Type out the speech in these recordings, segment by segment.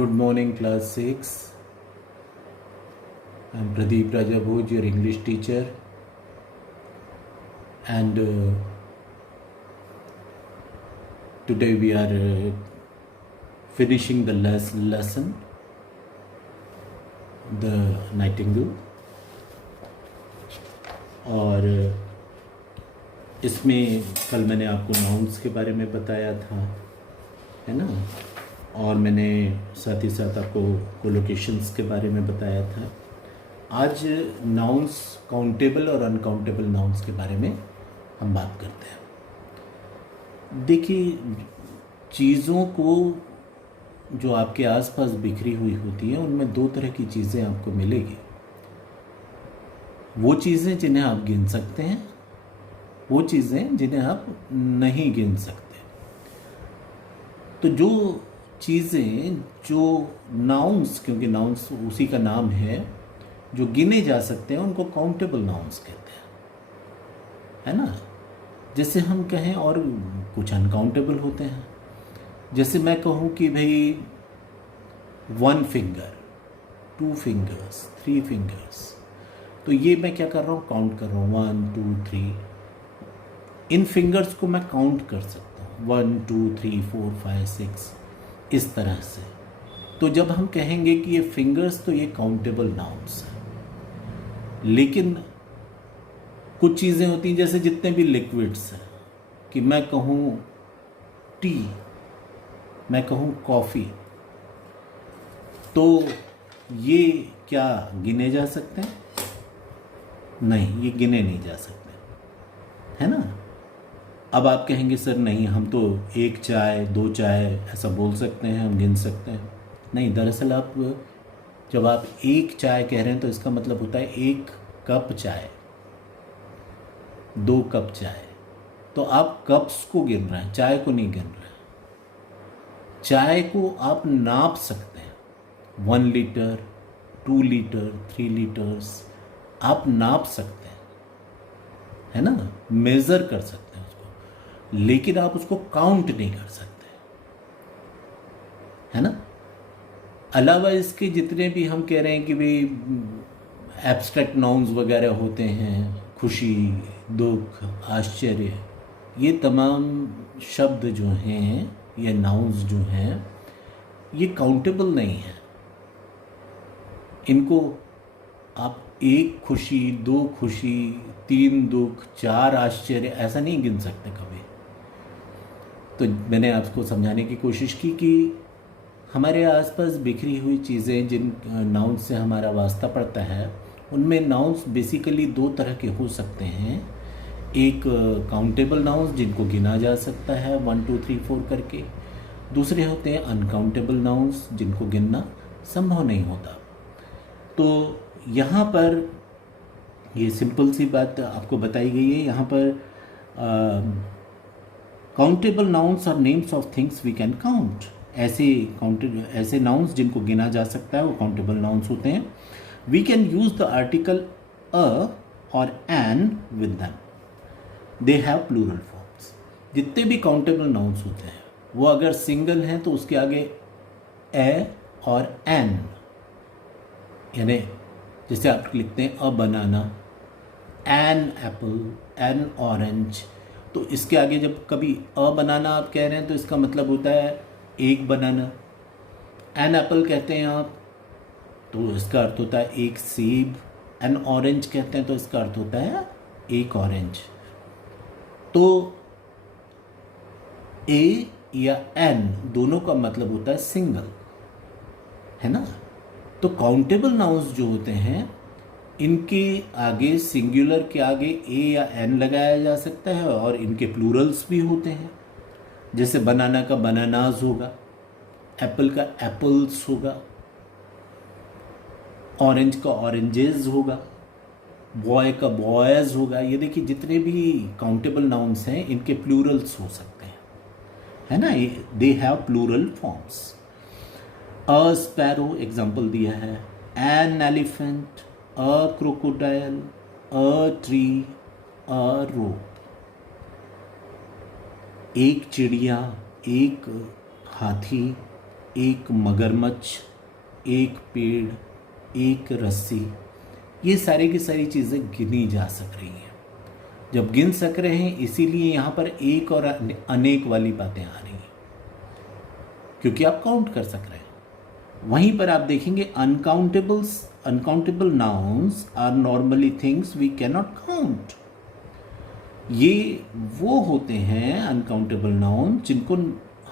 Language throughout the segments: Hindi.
Good morning, class 6. I'm Pradeep Rajabhoj, your English teacher. And today we are finishing the lesson, The Nightingale. और इसमें कल मैंने आपको नाउन्स के बारे में बताया था, है ना, और मैंने साथ ही साथ आपको कोलोकेशंस के बारे में बताया था। आज नाउन्स, काउंटेबल और अनकाउंटेबल नाउन्स के बारे में हम बात करते हैं। देखिए, चीज़ों को जो आपके आसपास बिखरी हुई होती है उनमें दो तरह की चीज़ें आपको मिलेगी। वो चीज़ें जिन्हें आप गिन सकते हैं, वो चीज़ें जिन्हें आप नहीं गिन सकते। तो जो चीज़ें, जो नाउन्स, क्योंकि नाउन्स उसी का नाम है, जो गिने जा सकते हैं उनको काउंटेबल नाउन्स कहते हैं, है ना। जैसे हम कहें, और कुछ अनकाउंटेबल होते हैं। जैसे मैं कहूँ कि भाई 1 फिंगर, 2 फिंगर्स, 3 फिंगर्स, तो ये मैं क्या कर रहा हूँ, काउंट कर रहा हूँ 1 2 3। इन फिंगर्स को मैं काउंट कर सकता हूँ 1 2 3 4 5 6 इस तरह से। तो जब हम कहेंगे कि ये फिंगर्स, तो ये काउंटेबल नाउन्स हैं। लेकिन कुछ चीज़ें होती हैं, जैसे जितने भी लिक्विड्स हैं, कि मैं कहूँ टी, मैं कहूँ कॉफ़ी, तो ये क्या गिने जा सकते हैं? नहीं, ये गिने नहीं जा सकते, है ना। अब आप कहेंगे सर नहीं, हम तो 1 चाय 2 चाय ऐसा बोल सकते हैं, हम गिन सकते हैं। नहीं, दरअसल आप जब आप 1 चाय कह रहे हैं तो इसका मतलब होता है 1 कप चाय, 2 कप चाय। तो आप कप्स को गिन रहे हैं, चाय को नहीं गिन रहे हैं। चाय को आप नाप सकते हैं, 1 लीटर 2 लीटर 3 लीटर्स आप नाप सकते हैं, है ना, मेज़र कर सकते हैं उसको। लेकिन आप उसको काउंट नहीं कर सकते, है ना। अलावा इसके जितने भी हम कह रहे हैं कि भाई एब्स्ट्रैक्ट नाउन्स वगैरह होते हैं, खुशी, दुख, आश्चर्य, ये तमाम शब्द जो हैं, ये नाउन्स जो हैं, ये काउंटेबल नहीं है। इनको आप 1 खुशी, 2 खुशी, 3 दुख, 4 आश्चर्य ऐसा नहीं गिन सकते कभी। तो मैंने आपको समझाने की कोशिश की कि हमारे आसपास बिखरी हुई चीज़ें, जिन नाउन्स से हमारा वास्ता पड़ता है, उनमें नाउन्स बेसिकली 2 तरह के हो सकते हैं। एक काउंटेबल नाउन्स जिनको गिना जा सकता है 1 2 3 4 करके। दूसरे होते हैं अनकाउंटेबल नाउन्स जिनको गिनना संभव नहीं होता। तो यहाँ पर ये सिंपल सी बात आपको बताई गई है। यहाँ पर countable nouns are names of things we can count. ऐसे नाउन्स जिनको गिना जा सकता है वो काउंटेबल नाउन्स होते हैं। We can use the article a और an with them. They have plural forms. जितने भी काउंटेबल नाउन्स होते हैं वो अगर सिंगल हैं तो उसके आगे ए और एन, यानी जैसे आप लिखते हैं अ बनाना, एन एप्पल, एन ऑरेंज, तो इसके आगे जब कभी अ बनाना आप कह रहे हैं तो इसका मतलब होता है 1 बनाना। एन एप्पल कहते हैं आप तो इसका अर्थ होता है 1 सेब। एन ऑरेंज कहते हैं तो इसका अर्थ होता है 1 ऑरेंज। तो ए या एन दोनों का मतलब होता है सिंगल, है ना। तो काउंटेबल नाउन्स जो होते हैं, इनके आगे, सिंगुलर के आगे ए या एन लगाया जा सकता है, और इनके प्लूरल्स भी होते हैं। जैसे बनाना का बनानाज होगा, एप्पल का एप्पल्स होगा, ऑरेंज का ऑरेंजेस होगा, बॉय का बॉयज होगा। ये देखिए, जितने भी काउंटेबल नाउन्स हैं इनके प्लूरल्स हो सकते हैं, है ना। They have plural forms. A sparrow example दिया है, an elephant, a crocodile, a tree, a rope. एक चिड़िया, एक हाथी, एक मगरमच्छ, एक पेड़, एक रस्सी, ये सारी की सारी चीज़ें गिनी जा सक रही हैं। जब गिन सक रहे हैं इसीलिए यहाँ पर एक और अनेक वाली बातें आ रही हैं, क्योंकि आप काउंट कर सक रहे हैं। वहीं पर आप देखेंगे uncountable nouns are normally things we can not count. ये वो होते हैं अनकाउंटेबल नाउन जिनको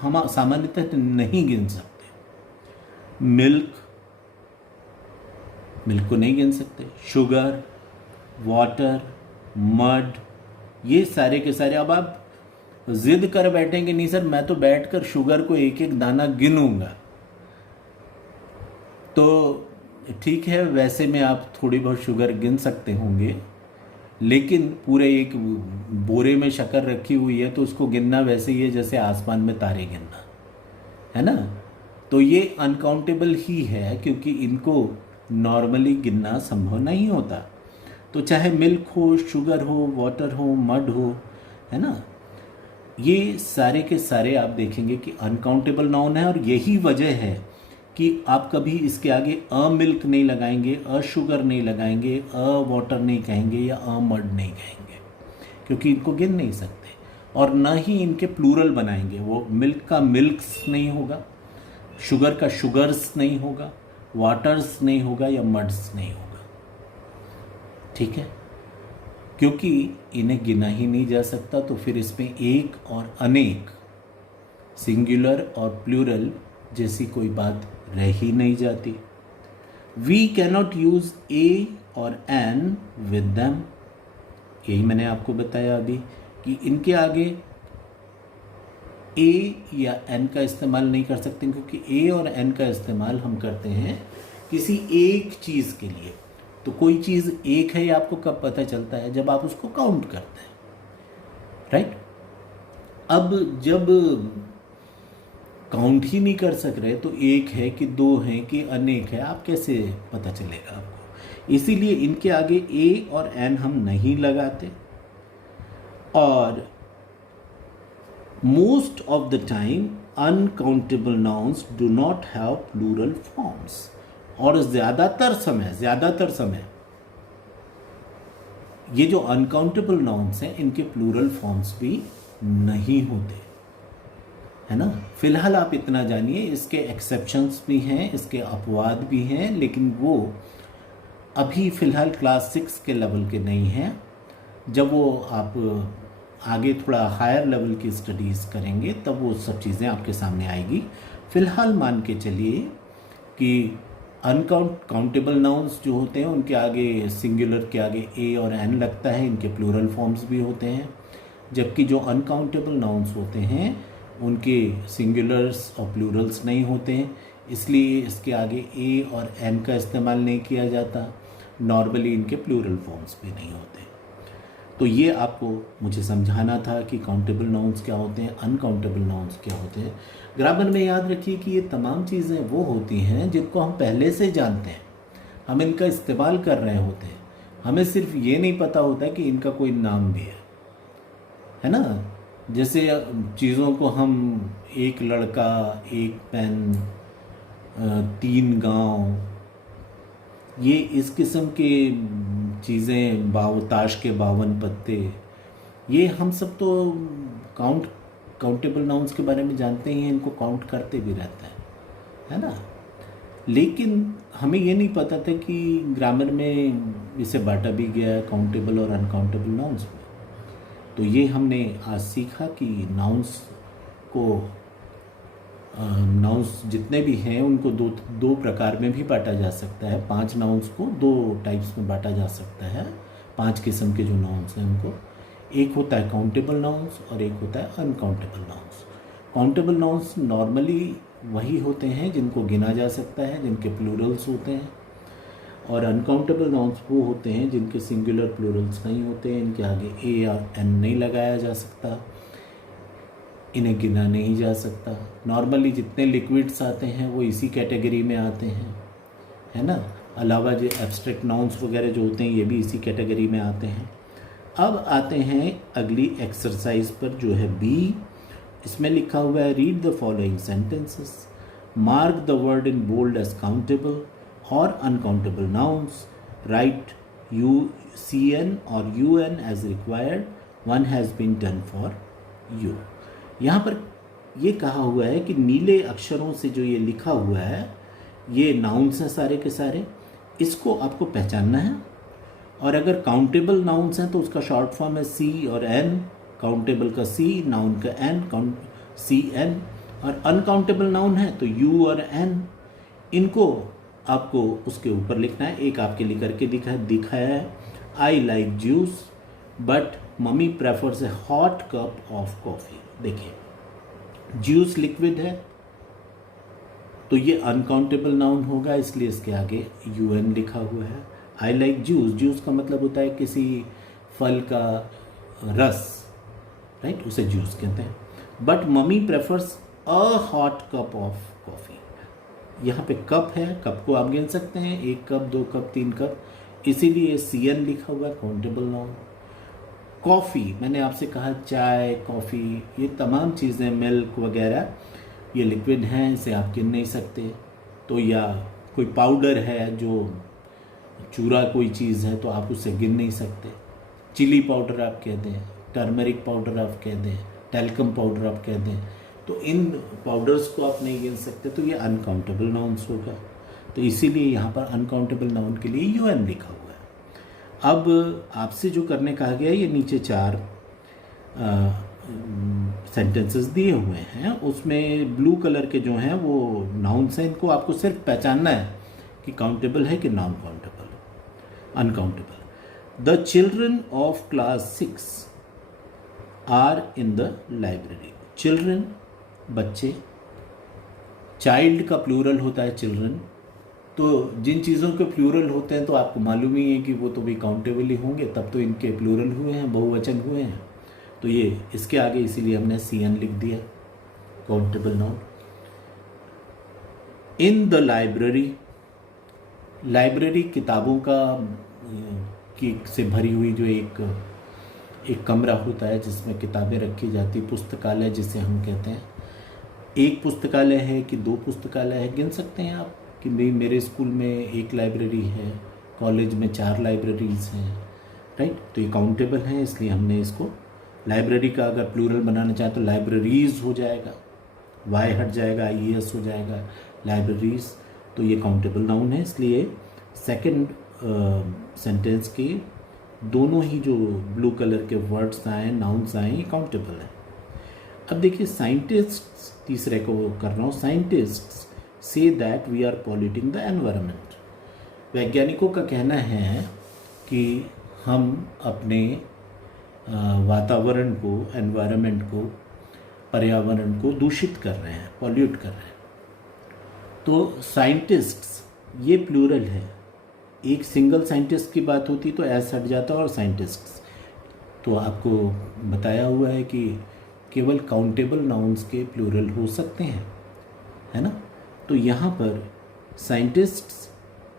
हम सामान्यतः नहीं गिन सकते। मिल्क को नहीं गिन सकते, शुगर, वाटर, मड, ये सारे के सारे। अब आप जिद कर बैठेंगे नहीं सर मैं तो बैठकर शुगर को एक एक दाना गिनूंगा, तो ठीक है, वैसे में आप थोड़ी बहुत शुगर गिन सकते होंगे, लेकिन पूरे एक बोरे में शक्कर रखी हुई है तो उसको गिनना वैसे ही है जैसे आसमान में तारे गिनना, है ना। तो ये अनकाउंटेबल ही है क्योंकि इनको नॉर्मली गिनना संभव नहीं होता। तो चाहे मिल्क हो, शुगर हो, वाटर हो, मड हो, है ना, ये सारे के सारे आप देखेंगे कि अनकाउंटेबल नाउन है। और यही वजह है कि आप कभी इसके आगे अ मिल्क नहीं लगाएंगे, अ शुगर नहीं लगाएंगे, अ वाटर नहीं कहेंगे या अ मड नहीं कहेंगे, क्योंकि इनको गिन नहीं सकते। और ना ही इनके प्लूरल बनाएंगे। वो मिल्क का मिल्क्स नहीं होगा, शुगर का शुगर्स नहीं होगा, वाटर्स नहीं होगा या मड्स नहीं होगा, ठीक है, क्योंकि इन्हें गिना ही नहीं जा सकता। तो फिर इसमें एक और अनेक, सिंगुलर और प्लूरल जैसी कोई बात रह ही नहीं जाती। वी कैनॉट यूज ए और एन विद दैम। यही मैंने आपको बताया अभी कि इनके आगे ए या एन का इस्तेमाल नहीं कर सकते, क्योंकि ए और एन का इस्तेमाल हम करते हैं किसी एक चीज़ के लिए। तो कोई चीज़ एक है ये आपको कब पता चलता है? जब आप उसको काउंट करते हैं, राइट। अब जब काउंट ही नहीं कर सक रहे तो एक है कि दो हैं कि अनेक है, आप कैसे पता चलेगा आपको? इसीलिए इनके आगे ए और एन हम नहीं लगाते। और most of the time uncountable nouns do not have plural forms. और ज़्यादातर समय ये जो अनकाउंटेबल नाउन्स हैं इनके प्लूरल फॉर्म्स भी नहीं होते, है ना। फिलहाल आप इतना जानिए, इसके एक्सेप्शंस भी हैं, इसके अपवाद भी हैं, लेकिन वो अभी फ़िलहाल क्लास 6 के लेवल के नहीं हैं। जब वो आप आगे थोड़ा हायर लेवल की स्टडीज़ करेंगे तब वो सब चीज़ें आपके सामने आएगी। फ़िलहाल मान के चलिए कि काउंटेबल नाउन्स जो होते हैं उनके आगे, सिंगुलर के आगे ए और एन लगता है, इनके प्लूरल फॉर्म्स भी होते हैं। जबकि जो अनकाउंटेबल नाउन्स होते हैं उनके सिंगुलर्स और प्लूरल्स नहीं होते हैं, इसलिए इसके आगे ए और एन का इस्तेमाल नहीं किया जाता। नॉर्मली इनके प्लूरल फॉर्म्स भी नहीं होते। तो ये आपको मुझे समझाना था कि काउंटेबल नाउन्स क्या होते हैं, अनकाउंटेबल नाउन्स क्या होते हैं। ग्रामर में याद रखिए कि ये तमाम चीज़ें वो होती हैं जिनको हम पहले से जानते हैं, हम इनका इस्तेमाल कर रहे होते हैं, हमें सिर्फ ये नहीं पता होता कि इनका कोई नाम भी है ना। जैसे चीज़ों को हम एक लड़का, एक पेन, 3 गांव, ये इस किस्म के चीज़ें, ताश के 52 पत्ते, ये हम सब तो काउंटेबल नाउन्स के बारे में जानते ही हैं, इनको काउंट करते भी रहते हैं, है ना। लेकिन हमें ये नहीं पता था कि ग्रामर में इसे बांटा भी गया है काउंटेबल और अनकाउंटेबल नाउन्स में। तो ये हमने आज सीखा कि नाउन्स जितने भी हैं उनको दो प्रकार में भी बांटा जा सकता है। 5 नाउन्स को 2 टाइप्स में बांटा जा सकता है। 5 किस्म के जो नाउन्स हैं उनको, एक होता है काउंटेबल नाउन्स और एक होता है uncountable nouns. Countable nouns normally वही होते हैं जिनको गिना जा सकता है, जिनके प्लूरल्स होते हैं। और अनकाउंटेबल नाउन्स वो होते हैं जिनके सिंगुलर प्लूरल्स नहीं होते हैं, इनके आगे ए और एन नहीं लगाया जा सकता, इन्हें गिना नहीं जा सकता। नॉर्मली जितने लिक्विड्स आते हैं वो इसी कैटेगरी में आते हैं, है ना। अलावा जो एब्स्ट्रैक्ट नाउन्स वगैरह जो होते हैं ये भी इसी कैटेगरी में आते हैं। अब आते हैं अगली एक्सरसाइज पर जो है बी। इसमें लिखा हुआ है read the following sentences. Mark the word in bold as countable or uncountable nouns. Write UCN or UN as required. One has been done for you. यहाँ पर ये कहा हुआ है कि नीले अक्षरों से जो ये लिखा हुआ है ये नाउन्स हैं सारे के सारे, इसको आपको पहचानना है। और अगर काउंटेबल नाउन्स हैं तो उसका शॉर्ट फॉर्म है सी और एन, काउंटेबल का सी, नाउन का एन, सी एन। और अनकाउंटेबल नाउन है तो यू और एन, इनको आपको उसके ऊपर लिखना है। एक आपके लिए करके दिखाया है, I like juice but mummy prefers A hot cup of coffee. देखिए जूस लिक्विड है तो ये अनकाउंटेबल नाउन होगा, इसलिए इसके आगे UN लिखा हुआ है। आई लाइक जूस, जूस का मतलब होता है किसी फल का रस, राइट, उसे जूस कहते हैं। But mummy prefers a hot cup of coffee, यहाँ पे कप है, कप को आप गिन सकते हैं, 1 कप 2 कप 3 कप, इसीलिए CN लिखा हुआ है, काउंटेबल नाउन। कॉफ़ी, मैंने आपसे कहा चाय, कॉफ़ी, ये तमाम चीज़ें, मिल्क वगैरह ये लिक्विड हैं, इसे आप गिन नहीं सकते। तो या कोई पाउडर है, जो चूरा कोई चीज़ है तो आप उसे गिन नहीं सकते। चिली पाउडर आप कह दें, टर्मरिक पाउडर आप कह दें, टैल्कम पाउडर आप कह दें, तो इन पाउडर्स को आप नहीं गिन सकते, तो ये अनकाउंटेबल नाउन्स होगा। तो इसीलिए यहाँ पर अनकाउंटेबल नाउन के लिए UN लिखा हुआ है। अब आपसे जो करने कहा गया है, ये नीचे 4 सेंटेंसेस दिए हुए हैं, उसमें ब्लू कलर के जो हैं वो नाउन्स हैं, इनको आपको सिर्फ पहचानना है कि काउंटेबल है कि non countable, uncountable. The children of class 6 are in the library. Children बच्चे, चाइल्ड का प्लूरल होता है चिल्ड्रन, तो जिन चीज़ों के प्लूरल होते हैं तो आपको मालूम ही है कि वो तो भी काउंटेबल ही होंगे, तब तो इनके प्लूरल हुए हैं, बहुवचन हुए हैं। तो ये इसके आगे इसीलिए हमने CN लिख दिया, countable noun. In the library, library किताबों का की से भरी हुई जो एक कमरा होता है जिसमें किताबें रखी जाती, पुस्तकालय जिसे हम कहते हैं। एक पुस्तकालय है कि 2 पुस्तकालय है, गिन सकते हैं आप कि भाई मेरे स्कूल में 1 लाइब्रेरी है, कॉलेज में 4 लाइब्रेरीज हैं, राइट। तो ये काउंटेबल है, इसलिए हमने इसको, लाइब्रेरी का अगर प्लूरल बनाना चाहें तो लाइब्रेरीज हो जाएगा, वाई हट जाएगा, IES हो जाएगा, लाइब्रेरीज। तो ये काउंटेबल नाउन है, इसलिए सेकंड सेंटेंस के दोनों ही जो ब्लू कलर के वर्ड्स आए, नाउन्स आए, ये काउंटेबल है। अब देखिए साइंटिस्ट्स, तीसरे को कर रहा हूँ, scientists say that we are polluting the environment. वैज्ञानिकों का कहना है कि हम अपने वातावरण को, एनवायरनमेंट को, पर्यावरण को दूषित कर रहे हैं, पॉल्यूट कर रहे हैं। तो साइंटिस्ट्स ये प्लूरल है, एक सिंगल साइंटिस्ट की बात होती तो एस हट जाता और साइंटिस्ट्स। तो आपको बताया हुआ है कि केवल काउंटेबल नाउन्स के प्लूरल हो सकते हैं, है ना। तो यहाँ पर साइंटिस्ट्स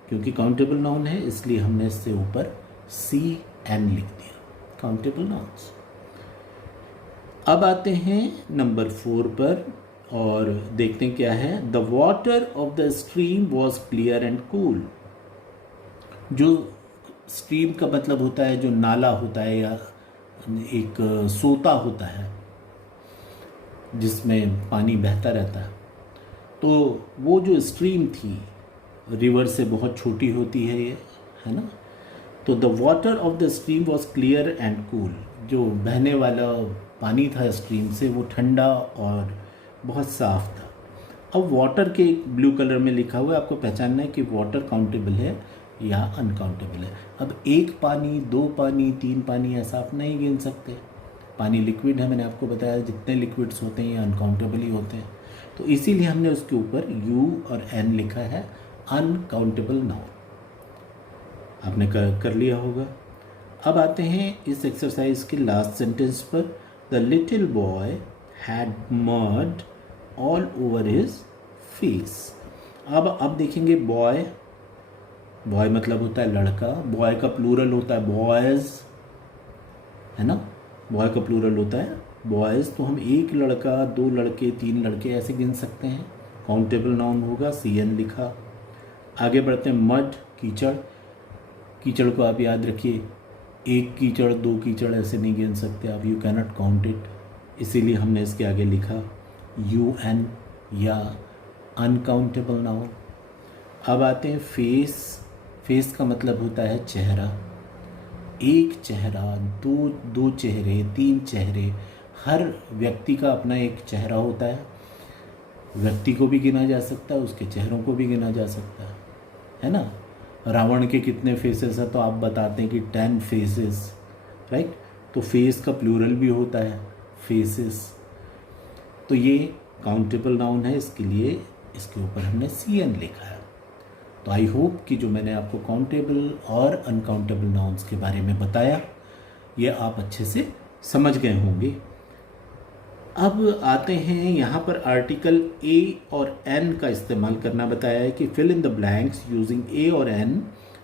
क्योंकि काउंटेबल नाउन है इसलिए हमने इससे ऊपर CN लिख दिया, काउंटेबल नाउन्स। अब आते हैं नंबर 4 पर और देखते हैं क्या है। The water of the stream was clear and cool. जो स्ट्रीम का मतलब होता है जो नाला होता है या एक सोता होता है जिसमें पानी बहता रहता है, तो वो जो स्ट्रीम थी रिवर से बहुत छोटी होती है ये, है ना। तो the water of the stream was clear and cool. जो बहने वाला पानी था स्ट्रीम से वो ठंडा और बहुत साफ था। अब वाटर के ब्लू कलर में लिखा हुआ है, आपको पहचानना है कि वाटर काउंटेबल है या अनकाउंटेबल है। अब 1 पानी, 2 पानी, 3 पानी ऐसा आप नहीं गिन सकते। पानी लिक्विड है, मैंने आपको बताया जितने लिक्विड्स होते हैं ये अनकाउंटेबल ही होते हैं। तो इसीलिए हमने उसके ऊपर U और N लिखा है, अनकाउंटेबल नाउन। आपने कर लिया होगा। अब आते हैं इस एक्सरसाइज के लास्ट सेंटेंस पर। The little boy had mud all over his face. अब देखेंगे बॉय, बॉय मतलब होता है लड़का, बॉय का प्लूरल होता है बॉयज़, है ना। बॉय का प्लूरल होता है बॉयज़। तो हम 1 लड़का, 2 लड़के, 3 लड़के ऐसे गिन सकते हैं, काउंटेबल नाउन होगा, CN लिखा। आगे बढ़ते हैं, मड कीचड़। कीचड़ को आप याद रखिए, एक कीचड़ दो कीचड़ ऐसे नहीं गिन सकते आप, यू कैनॉट काउंट इट, इसीलिए हमने इसके आगे लिखा UN या अनकाउंटेबल नाउन। अब आते हैं फेस। फेस का मतलब होता है चेहरा। एक चेहरा, दो चेहरे, तीन चेहरे, हर व्यक्ति का अपना एक चेहरा होता है। व्यक्ति को भी गिना जा सकता है, उसके चेहरों को भी गिना जा सकता है ना। रावण के कितने फेसेस हैं, तो आप बताते हैं कि 10 फेसेस, राइट। तो फेस का प्लूरल भी होता है फेसेस। तो ये काउंटेबल नाउन है, इसके लिए इसके ऊपर हमने CN लिखा है। तो आई होप कि जो मैंने आपको काउंटेबल और अनकाउंटेबल नाउन्स के बारे में बताया, ये आप अच्छे से समझ गए होंगे। अब आते हैं यहाँ पर आर्टिकल A और N का इस्तेमाल करना बताया है कि fill in the blanks using A और N,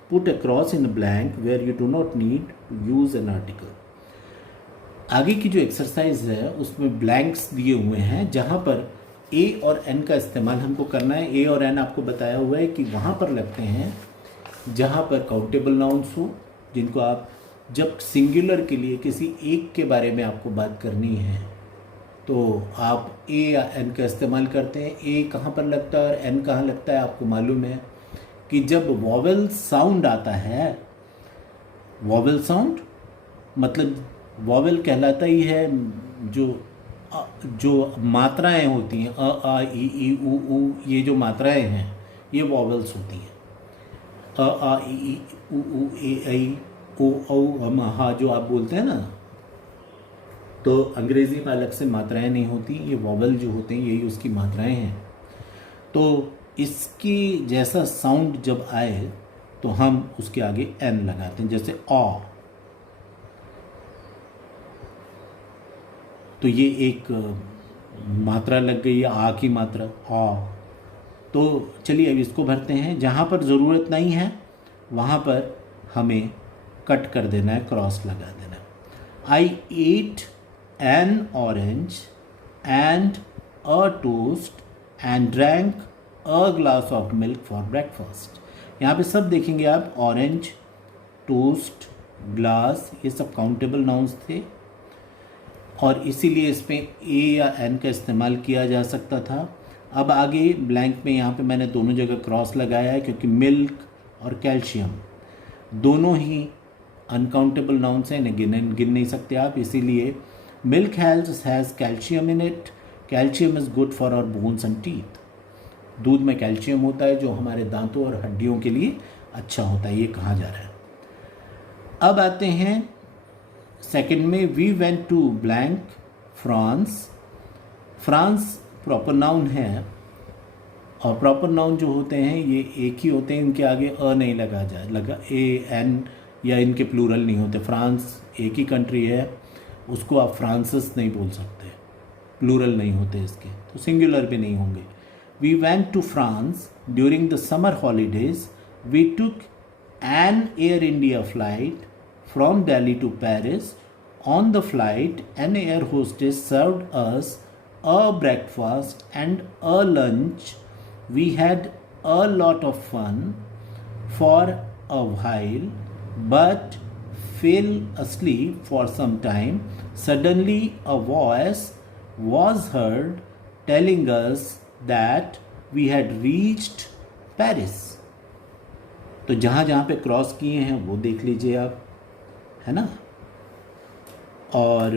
put a cross in blank where you do not need to use an article. आगे की जो एक्सरसाइज है उसमें ब्लैंक्स दिए हुए हैं, जहाँ पर A और N का इस्तेमाल हमको करना है। A और N आपको बताया हुआ है कि वहाँ पर लगते हैं जहाँ पर काउंटेबल नाउन्स हो, जिनको आप जब सिंगुलर के लिए किसी एक के बारे में आपको बात करनी है तो आप A या N का इस्तेमाल करते हैं। A कहाँ पर लगता है और N कहाँ लगता है, आपको मालूम है कि जब वॉवेल साउंड आता है, वॉवेल साउंड मतलब वॉवेल कहलाता ही है जो मात्राएं होती हैं, अ आ ई उ, ये जो मात्राएं हैं ये वॉवेल्स होती हैं। अ आ ई उ ए ऐ ओ औ हम हा जो आप बोलते हैं ना, तो अंग्रेजी में अलग से मात्राएं नहीं होती, ये वॉवेल जो होते हैं यही उसकी मात्राएं हैं। तो इसकी जैसा साउंड जब आए तो हम उसके आगे N लगाते हैं, जैसे आ, तो ये एक मात्रा लग गई है, आ की मात्रा, आ। तो चलिए अब इसको भरते हैं। जहाँ पर ज़रूरत नहीं है वहाँ पर हमें कट कर देना है, क्रॉस लगा देना है। I ate an orange and a toast and drank a glass of milk for breakfast. यहाँ पे सब देखेंगे आप, ऑरेंज, टोस्ट, ग्लास, ये सब काउंटेबल नाउन्स थे और इसीलिए इसमें A या N का इस्तेमाल किया जा सकता था। अब आगे ब्लैंक में यहाँ पे मैंने दोनों जगह क्रॉस लगाया है क्योंकि मिल्क और कैल्शियम दोनों ही अनकाउंटेबल नाउन्स हैं, इन्हें गिन नहीं सकते आप। इसीलिए milk has calcium in it, calcium is good for our bones and teeth. दूध में कैल्शियम होता है जो हमारे दांतों और हड्डियों के लिए अच्छा होता है, ये कहा जा रहा है। अब आते हैं सेकंड में, we went to blank France. France proper noun है और प्रॉपर नाउन जो होते हैं ये एक ही होते हैं, इनके आगे अ नहीं लगा A N या इनके प्लूरल नहीं होते। फ्रांस एक ही कंट्री है, उसको आप फ्रांसिस नहीं बोल सकते, प्लूरल नहीं होते इसके, तो सिंगुलर भी नहीं होंगे। We went to France during the summer holidays, we took an Air India flight from Delhi to Paris. On the flight, an air hostess served us a breakfast and a lunch. We had a lot of fun for a while, but fell asleep for some time. Suddenly, a voice was heard telling us that we had reached Paris. तो जहाँ जहाँ पे क्रॉस किए हैं वो देख लीजिए आप, है ना। और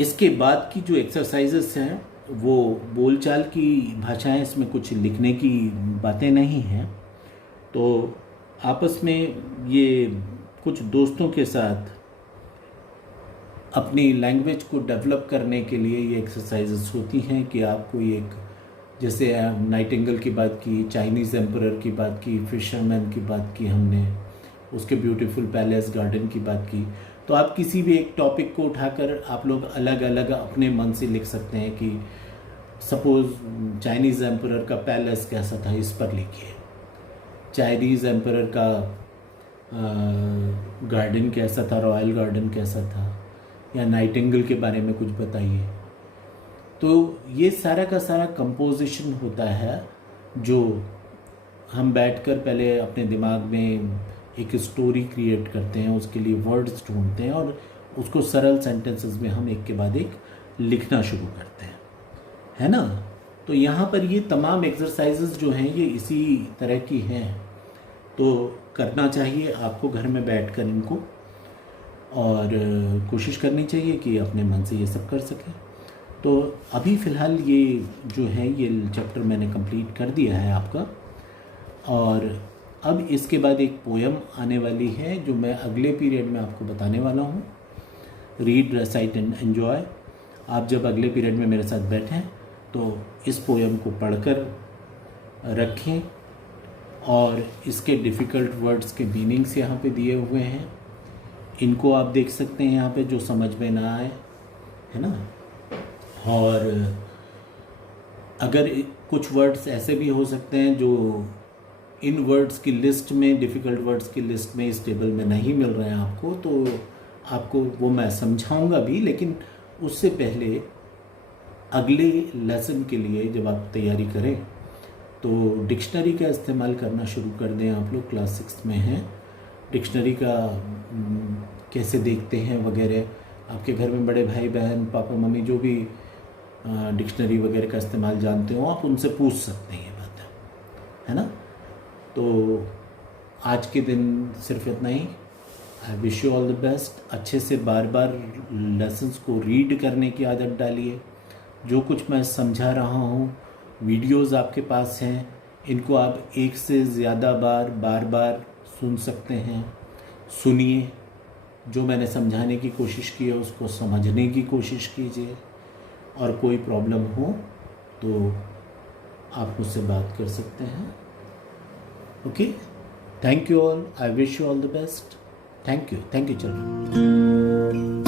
इसके बाद की जो एक्सरसाइजेस हैं वो बोलचाल की भाषाएं, इसमें कुछ लिखने की बातें नहीं हैं, तो आपस में ये कुछ दोस्तों के साथ अपनी लैंग्वेज को डेवलप करने के लिए ये एक्सरसाइजेस होती हैं कि आपको एक, जैसे नाइटिंगेल की बात की, चाइनीज़ एम्परर की बात की, फिशरमैन की बात की हमने, उसके ब्यूटीफुल पैलेस गार्डन की बात की, तो आप किसी भी एक टॉपिक को उठाकर आप लोग अलग अलग अपने मन से लिख सकते हैं कि सपोज़ चाइनीज़ एम्परर का पैलेस कैसा था, इस पर लिखिए। चाइनीज़ एम्परर का गार्डन कैसा था, रॉयल गार्डन कैसा था, या नाइटिंगेल के बारे में कुछ बताइए। तो ये सारा का सारा कंपोजिशन होता है जो हम बैठकर पहले अपने दिमाग में एक स्टोरी क्रिएट करते हैं, उसके लिए वर्ड्स ढूंढते हैं और उसको सरल सेंटेंसेस में हम एक के बाद एक लिखना शुरू करते हैं, है ना। तो यहाँ पर ये तमाम एक्सरसाइजेस जो हैं ये इसी तरह की हैं, तो करना चाहिए आपको घर में बैठकर इनको, और कोशिश करनी चाहिए कि अपने मन से ये सब कर सकें। तो अभी फ़िलहाल ये जो है ये चैप्टर मैंने कंप्लीट कर दिया है आपका, और अब इसके बाद एक पोयम आने वाली है जो मैं अगले पीरियड में आपको बताने वाला हूँ। Read, recite and enjoy. आप जब अगले पीरियड में मेरे साथ बैठें तो इस पोयम को पढ़कर रखें, और इसके डिफ़िकल्ट वर्ड्स के मीनिंग्स यहाँ पे दिए हुए हैं, इनको आप देख सकते हैं यहाँ पे जो समझ में ना आए, है ना। और अगर कुछ वर्ड्स ऐसे भी हो सकते हैं जो इन वर्ड्स की लिस्ट में, डिफ़िकल्ट वर्ड्स की लिस्ट में इस टेबल में नहीं मिल रहे हैं आपको, तो आपको वो मैं समझाऊंगा भी, लेकिन उससे पहले अगले लेसन के लिए जब आप तैयारी करें तो डिक्शनरी का इस्तेमाल करना शुरू कर दें। आप लोग क्लास 6 में हैं, डिक्शनरी का कैसे देखते हैं वगैरह, आपके घर में बड़े भाई बहन, पापा मम्मी जो भी डिक्शनरी वगैरह का इस्तेमाल जानते हो, आप उनसे पूछ सकते हैं ये बात, है ना। तो आज के दिन सिर्फ इतना ही। I wish you all the best. अच्छे से बार बार लेसन्स को रीड करने की आदत डालिए। जो कुछ मैं समझा रहा हूँ, वीडियोस आपके पास हैं, इनको आप एक से ज़्यादा बार बार सुन सकते हैं। सुनिए, जो मैंने समझाने की कोशिश की है उसको समझने की कोशिश कीजिए, और कोई प्रॉब्लम हो तो आप मुझसे बात कर सकते हैं। Okay, thank you all. I wish you all the best. Thank you children.